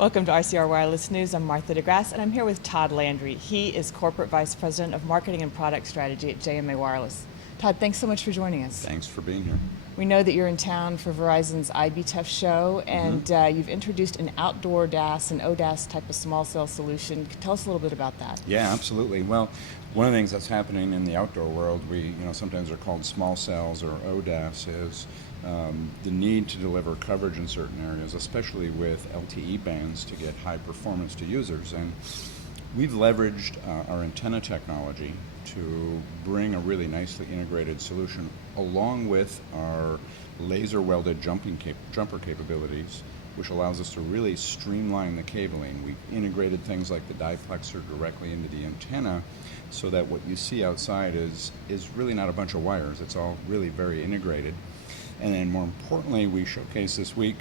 Welcome to RCR Wireless News. I'm Martha DeGrasse, and I'm here with Todd Landry. He is Corporate Vice President of Marketing and Product Strategy at JMA Wireless. Todd, thanks so much for joining us. Thanks for being here. We know that you're in town for Verizon's IBTUF show, and you've introduced an outdoor DAS and ODAS type of small cell solution. Tell us a little bit about that. Yeah, absolutely. Well, one of the things that's happening in the outdoor world, sometimes are called small cells or ODAS, is the need to deliver coverage in certain areas, especially with LTE bands, to get high performance to users. And we've leveraged our antenna technology to bring a really nicely integrated solution along with our laser welded jumper capabilities, which allows us to really streamline the cabling. We've integrated things like the diplexer directly into the antenna so that what you see outside is really not a bunch of wires. It's all really very integrated. And then more importantly, we showcased this week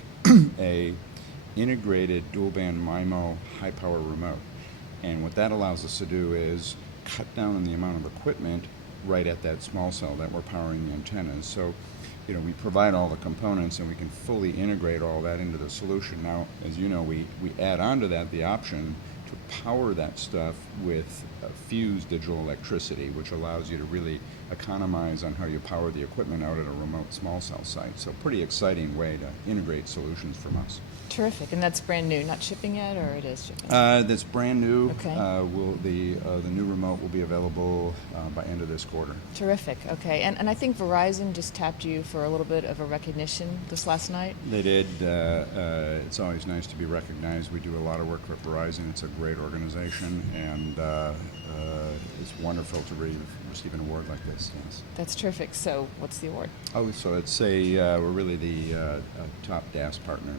a integrated dual band MIMO high power remote. And what that allows us to do is cut down on the amount of equipment right at that small cell that we're powering the antennas. So, we provide all the components and we can fully integrate all that into the solution. Now, as you know, we add on to that the option to power that stuff with fused digital electricity, which allows you to really economize on how you power the equipment out at a remote small cell site. So pretty exciting way to integrate solutions from us. Terrific, and that's brand new, not shipping yet, or it is shipping? That's brand new. Okay. The new remote will be available by end of this quarter. Terrific, okay. And I think Verizon just tapped you for a little bit of a recognition this last night? They did. It's always nice to be recognized. We do a lot of work with Verizon. It's a great organization, and it's wonderful to receive an award like this. Yes. That's terrific. So what's the award? Oh, so it's we're really the top DAS partner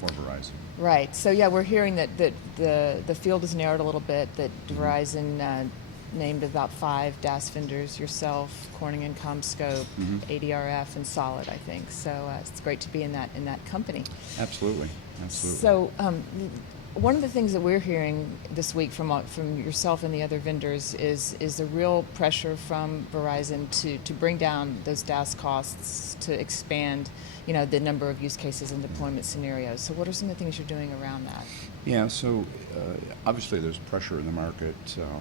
for Verizon. Right. So yeah, we're hearing that the field has narrowed a little bit, that Verizon named about 5 DAS vendors, yourself, Corning and CommScope, ADRF, and Solid, I think. So it's great to be in that company. Absolutely. Absolutely. So one of the things that we're hearing this week from yourself and the other vendors is the real pressure from Verizon to bring down those DAS costs, to expand the number of use cases and deployment scenarios. So what are some of the things you're doing around that? Yeah, so obviously there's pressure in the market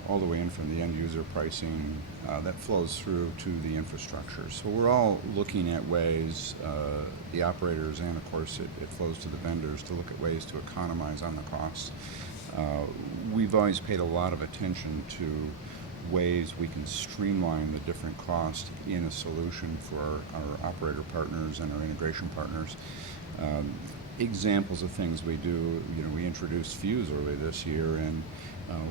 all the way in from the end user pricing that flows through to the infrastructure. So we're all looking at ways, the operators and of course it flows to the vendors, to look at ways to economize on the costs. We've always paid a lot of attention to ways we can streamline the different costs in a solution for our operator partners and our integration partners. Examples of things we do, we introduced Fuse earlier this year, and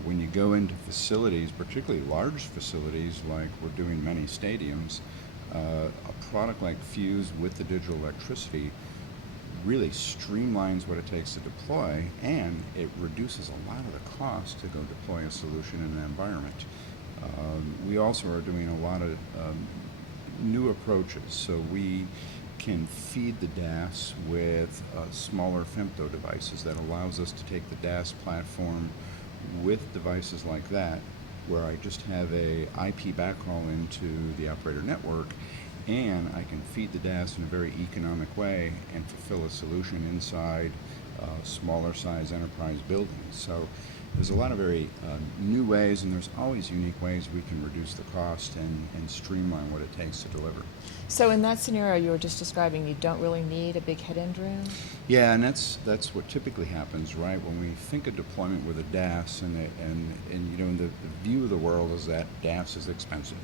when you go into facilities, particularly large facilities like we're doing many stadiums, a product like Fuse with the digital electricity really streamlines what it takes to deploy, and it reduces a lot of the cost to go deploy a solution in an environment. We also are doing a lot of new approaches, so we can feed the DAS with smaller femto devices that allows us to take the DAS platform with devices like that, where I just have a IP backhaul into the operator network, and I can feed the DAS in a very economic way and fulfill a solution inside smaller size enterprise buildings. So there's a lot of very new ways, and there's always unique ways we can reduce the cost and streamline what it takes to deliver. So in that scenario you were just describing, you don't really need a big head-end room? Yeah, and that's what typically happens, right? When we think of deployment with a DAS, and the view of the world is that DAS is expensive.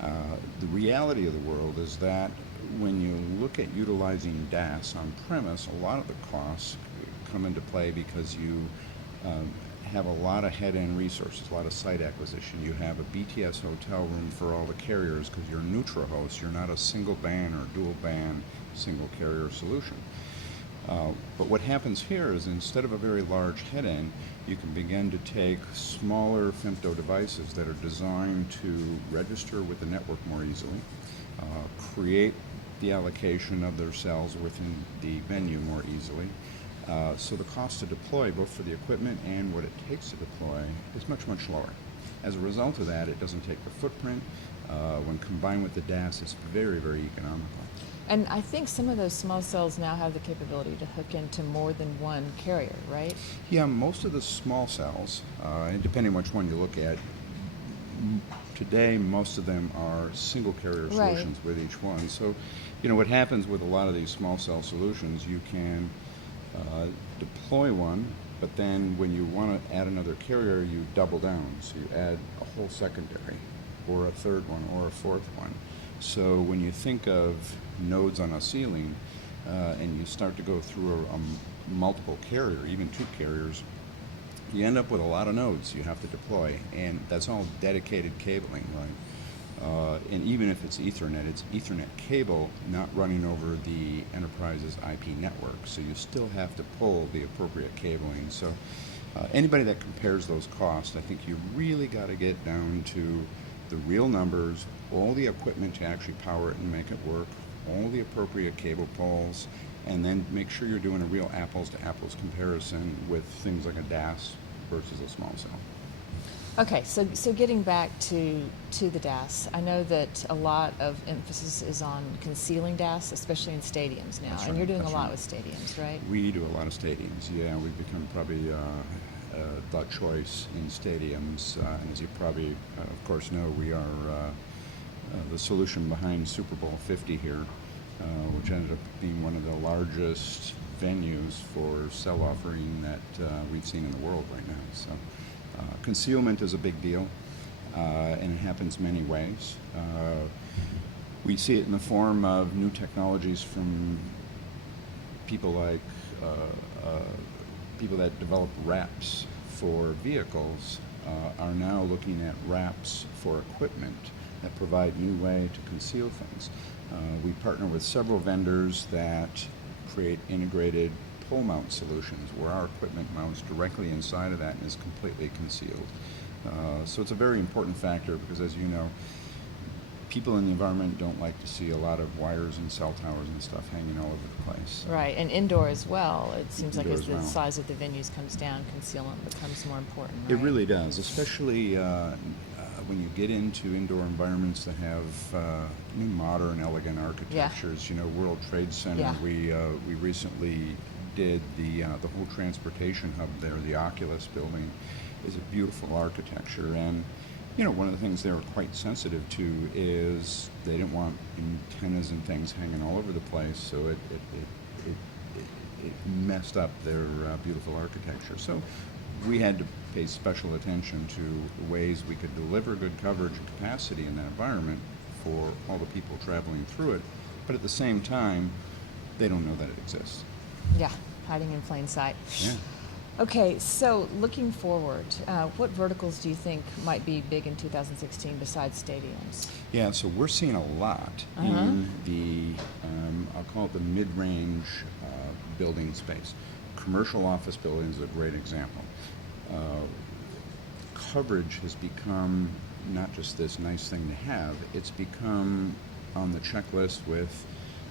The reality of the world is that when you look at utilizing DAS on premise, a lot of the costs come into play because you have a lot of head-end resources, a lot of site acquisition. You have a BTS hotel room for all the carriers because you're neutral host. You're not a single band or dual band single carrier solution. But what happens here is, instead of a very large head-end, you can begin to take smaller femto devices that are designed to register with the network more easily, create the allocation of their cells within the venue more easily. So the cost to deploy, both for the equipment and what it takes to deploy, is much, much lower. As a result of that, it doesn't take the footprint. When combined with the DAS, it's very, very economical. And I think some of those small cells now have the capability to hook into more than one carrier, right? Yeah, most of the small cells, and depending on which one you look at, today most of them are single carrier Right. solutions with each one. So, what happens with a lot of these small cell solutions, you can deploy one, but then when you want to add another carrier, you double down. So you add a whole secondary, or a third one, or a fourth one. So when you think of nodes on a ceiling, and you start to go through a multiple carrier, even two carriers, you end up with a lot of nodes you have to deploy, and that's all dedicated cabling, right? And even if it's Ethernet cable, not running over the enterprise's IP network, so you still have to pull the appropriate cabling. So anybody that compares those costs, I think you really got to get down to the real numbers, all the equipment to actually power it and make it work, all the appropriate cable pulls, and then make sure you're doing a real apples to apples comparison with things like a DAS versus a small cell. Okay, so getting back to the DAS, I know that a lot of emphasis is on concealing DAS, especially in stadiums now, That's and right, you're doing a that's lot right. with stadiums, right? We do a lot of stadiums, yeah. We've become probably the choice in stadiums. And as you probably, of course, know, we are the solution behind Super Bowl 50 here, which ended up being one of the largest venues for cell offering that we've seen in the world right now. So concealment is a big deal, and it happens many ways. We see it in the form of new technologies from people like people that develop wraps for vehicles are now looking at wraps for equipment that provide new way to conceal things. We partner with several vendors that create integrated pole mount solutions where our equipment mounts directly inside of that and is completely concealed. So it's a very important factor because, as you know, people in the environment don't like to see a lot of wires and cell towers and stuff hanging all over the place. So Right, and indoor as well. It seems like Indoor as as the well. size of the venues comes down, concealment becomes more important, It right? really does, especially when you get into indoor environments that have new modern, elegant architectures. World Trade Center. Yeah. We recently did the whole transportation hub there. The Oculus building is a beautiful architecture, and one of the things they were quite sensitive to is they didn't want antennas and things hanging all over the place, so it messed up their beautiful architecture. So we had to pay special attention to the ways we could deliver good coverage and capacity in that environment for all the people traveling through it, but at the same time, they don't know that it exists. Yeah, hiding in plain sight. Yeah. Okay, so looking forward, what verticals do you think might be big in 2016 besides stadiums? Yeah, so we're seeing a lot in the, I'll call it the mid-range building space. Commercial office buildings is a great example. Coverage has become not just this nice thing to have, it's become on the checklist with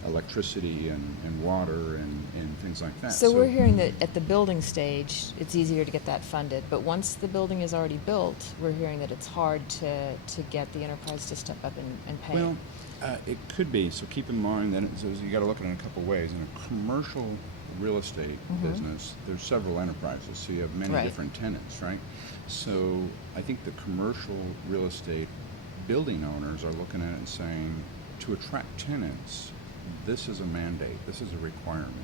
electricity and water and things like that. So we're hearing that at the building stage, it's easier to get that funded, but once the building is already built, we're hearing that it's hard to get the enterprise to step up and pay. Well, it could be. So keep in mind that you got to look at it in a couple ways. In a commercial real estate business, there's several enterprises, so you have many Right. different tenants, right? So I think the commercial real estate building owners are looking at it and saying, to attract tenants, this is a mandate, this is a requirement.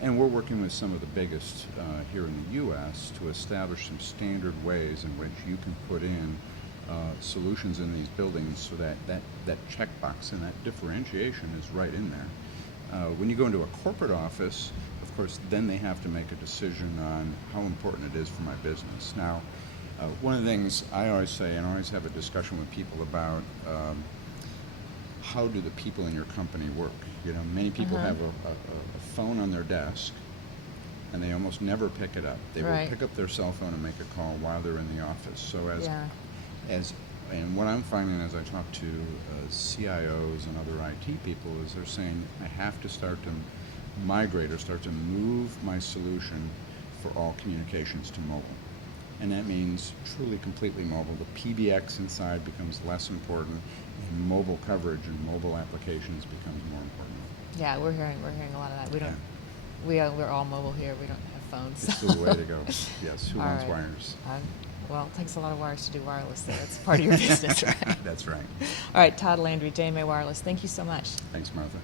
And we're working with some of the biggest here in the U.S. to establish some standard ways in which you can put in solutions in these buildings so that checkbox and that differentiation is right in there. When you go into a corporate office, of course, then they have to make a decision on how important it is for my business. Now, one of the things I always say, and I always have a discussion with people about, how do the people in your company work? Many people have a phone on their desk, and they almost never pick it up. They Right. will pick up their cell phone and make a call while they're in the office. So and what I'm finding as I talk to CIOs and other IT people is they're saying, I have to start to migrate or start to move my solution for all communications to mobile. and that means truly completely mobile. The PBX inside becomes less important, and mobile coverage and mobile applications becomes more important. Yeah, we're hearing a lot of that. We don't. We're all mobile here. We don't have phones. It's the way to go. Yes. Who All wants right. wires? Well, it takes a lot of wires to do wireless there. That's part of your business, right? That's right. All right, Todd Landry, JMA Wireless. Thank you so much. Thanks, Martha.